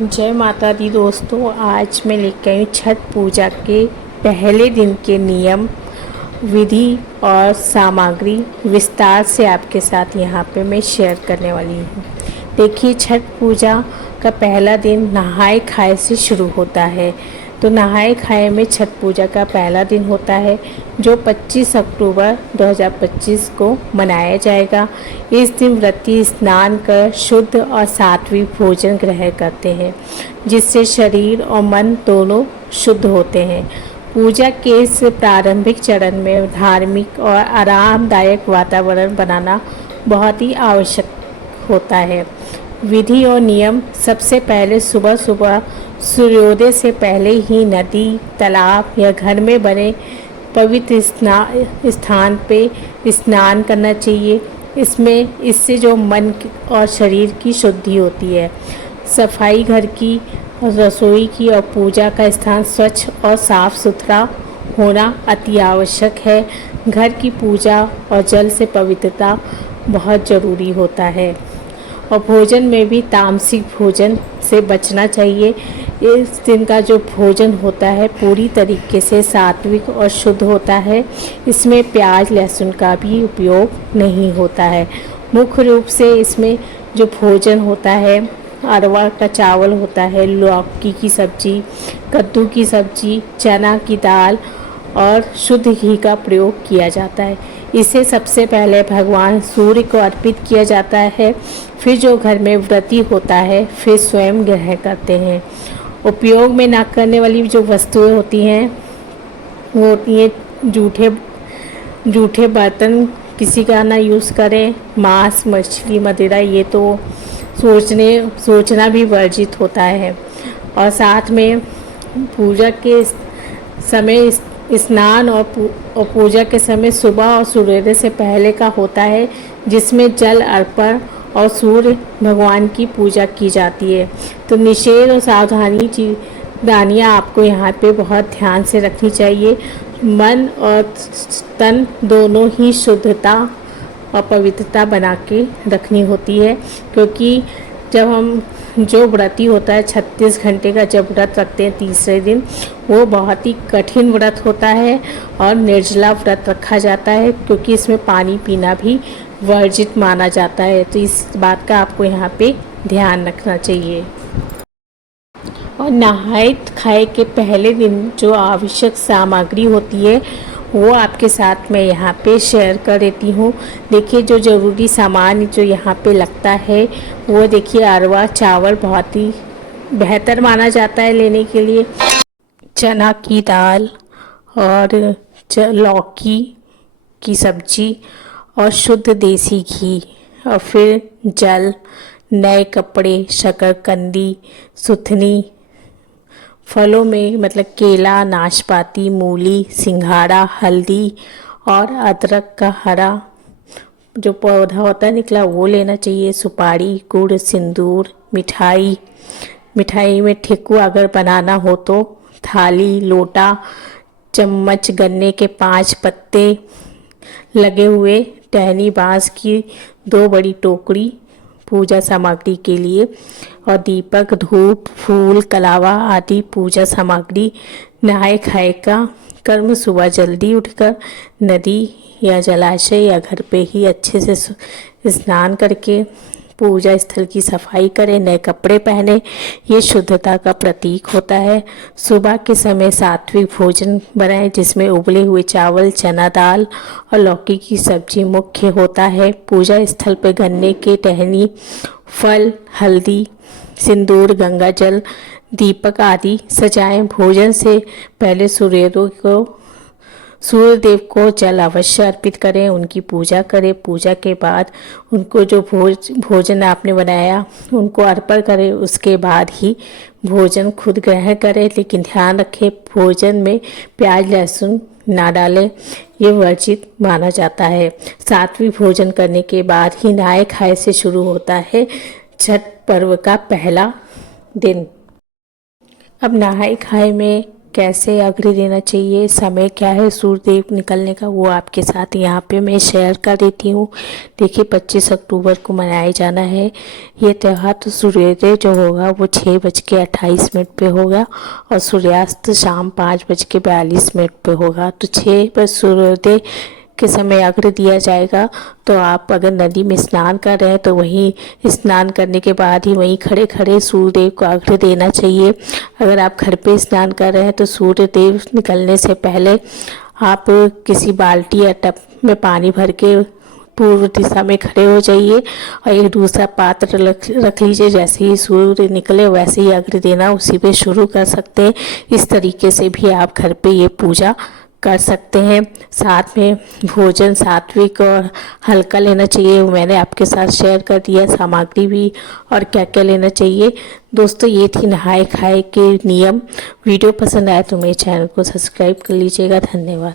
जय माता दी दोस्तों। आज मैं लेकर आई हूँ छठ पूजा के पहले दिन के नियम, विधि और सामग्री विस्तार से आपके साथ यहाँ पे मैं शेयर करने वाली हूँ। देखिए, छठ पूजा का पहला दिन नहाए खाए से शुरू होता है। तो नहाए खाए में छठ पूजा का पहला दिन होता है, जो 25 अक्टूबर 2025 को मनाया जाएगा। इस दिन व्रती स्नान कर शुद्ध और सात्विक भोजन ग्रहण करते हैं, जिससे शरीर और मन दोनों शुद्ध होते हैं। पूजा के इस प्रारंभिक चरण में धार्मिक और आरामदायक वातावरण बनाना बहुत ही आवश्यक होता है। विधि और नियम: सबसे पहले सुबह सुबह सूर्योदय से पहले ही नदी, तालाब या घर में बने पवित्र स्थान पे स्नान करना चाहिए। इससे जो मन और शरीर की शुद्धि होती है। सफाई घर की, रसोई की और पूजा का स्थान स्वच्छ और साफ सुथरा होना अति आवश्यक है। घर की पूजा और जल से पवित्रता बहुत ज़रूरी होता है। और भोजन में भी तामसिक भोजन से बचना चाहिए। इस दिन का जो भोजन होता है पूरी तरीके से सात्विक और शुद्ध होता है। इसमें प्याज लहसुन का भी उपयोग नहीं होता है। मुख्य रूप से इसमें जो भोजन होता है, अरवा का चावल होता है, लौकी की सब्जी, कद्दू की सब्जी, चना की दाल और शुद्ध घी का प्रयोग किया जाता है। इसे सबसे पहले भगवान सूर्य को अर्पित किया जाता है। फिर जो घर में व्रती होता है फिर स्वयं ग्रहण करते हैं। उपयोग में न करने वाली जो वस्तुएं होती हैं वो होती हैं जूठे बर्तन किसी का ना यूज़ करें। मांस, मछली, मदिरा ये तो सोचना भी वर्जित होता है। और साथ में पूजा के समय स्नान और पूजा के समय सुबह और सूर्योदय से पहले का होता है, जिसमें जल अर्पण और सूर्य भगवान की पूजा की जाती है। तो निषेध और सावधानियाँ आपको यहाँ पे बहुत ध्यान से रखनी चाहिए। मन और तन दोनों ही शुद्धता और पवित्रता बना के रखनी होती है, क्योंकि जब हम जो व्रती होता है 36 घंटे का जब व्रत रखते हैं तीसरे दिन, वो बहुत ही कठिन व्रत होता है और निर्जला व्रत रखा जाता है, क्योंकि इसमें पानी पीना भी वर्जित माना जाता है। तो इस बात का आपको यहाँ पे ध्यान रखना चाहिए। और नहाए खाए के पहले दिन जो आवश्यक सामग्री होती है वो आपके साथ मैं यहाँ पे शेयर कर देती हूँ। देखिए, जो ज़रूरी सामान जो यहाँ पे लगता है वो देखिए, अरवा चावल बहुत ही बेहतर माना जाता है लेने के लिए। चना की दाल और लौकी की सब्जी और शुद्ध देसी घी, और फिर जल, नए कपड़े, शकरकंदी, सुथनी, फलों में मतलब केला, नाशपाती, मूली, सिंघाड़ा, हल्दी और अदरक का हरा जो पौधा होता है निकला वो लेना चाहिए। सुपारी, गुड़, सिंदूर, मिठाई में ठेकुआ अगर बनाना हो तो थाली, लोटा, चम्मच, गन्ने के 5 पत्ते लगे हुए टहनी, बांस की 2 बड़ी टोकरी पूजा सामग्री के लिए, और दीपक, धूप, फूल, कलावा आदि पूजा सामग्री। नहाए खाए का कर्म: सुबह जल्दी उठकर नदी या जलाशय या घर पे ही अच्छे से स्नान करके पूजा स्थल की सफाई करें, नए कपड़े पहने। ये शुद्धता का प्रतीक होता है। सुबह के समय सात्विक भोजन बनाएं, जिसमें उबले हुए चावल, चना दाल और लौकी की सब्जी मुख्य होता है। पूजा स्थल पर गन्ने के टहनी, फल, हल्दी, सिंदूर, गंगा जल, दीपक आदि सजाएं। भोजन से पहले सूर्यदेव को जल अवश्य अर्पित करें, उनकी पूजा करें। पूजा के बाद उनको जो भोजन आपने बनाया उनको अर्पण करें, उसके बाद ही भोजन खुद ग्रहण करें। लेकिन ध्यान रखें, भोजन में प्याज लहसुन ना डालें, ये वर्जित माना जाता है। सात्विक भोजन करने के बाद ही नहाए खाए से शुरू होता है छठ पर्व का पहला दिन। अब नहाए खाए में कैसे अर्घ्य देना चाहिए, समय क्या है सूर्यदेव निकलने का, वो आपके साथ यहाँ पे मैं शेयर कर देती हूँ। देखिए 25 अक्टूबर को मनाया जाना है ये त्यौहार। तो सूर्योदय जो होगा वो 6:28 पे होगा और सूर्यास्त शाम 5:42 पे होगा। तो 6 बजे सूर्योदय के समय अर्घ्य दिया जाएगा। तो आप अगर नदी में स्नान कर रहे हैं तो वहीं स्नान करने के बाद ही वहीं खड़े खड़े सूर्यदेव को अर्घ्य देना चाहिए। अगर आप घर पे स्नान कर रहे हैं तो सूर्यदेव निकलने से पहले आप किसी बाल्टी या टब में पानी भर के पूर्व दिशा में खड़े हो जाइए और एक दूसरा पात्र रख लीजिए। जैसे ही सूर्य निकले वैसे ही अर्घ्य देना उसी पे शुरू कर सकते हैं। इस तरीके से भी आप घर पे ये पूजा कर सकते हैं। साथ में भोजन सात्विक और हल्का लेना चाहिए, मैंने आपके साथ शेयर कर दिया सामग्री भी और क्या क्या लेना चाहिए। दोस्तों ये थी नहाए खाए के नियम। वीडियो पसंद आए तो मेरे चैनल को सब्सक्राइब कर लीजिएगा। धन्यवाद।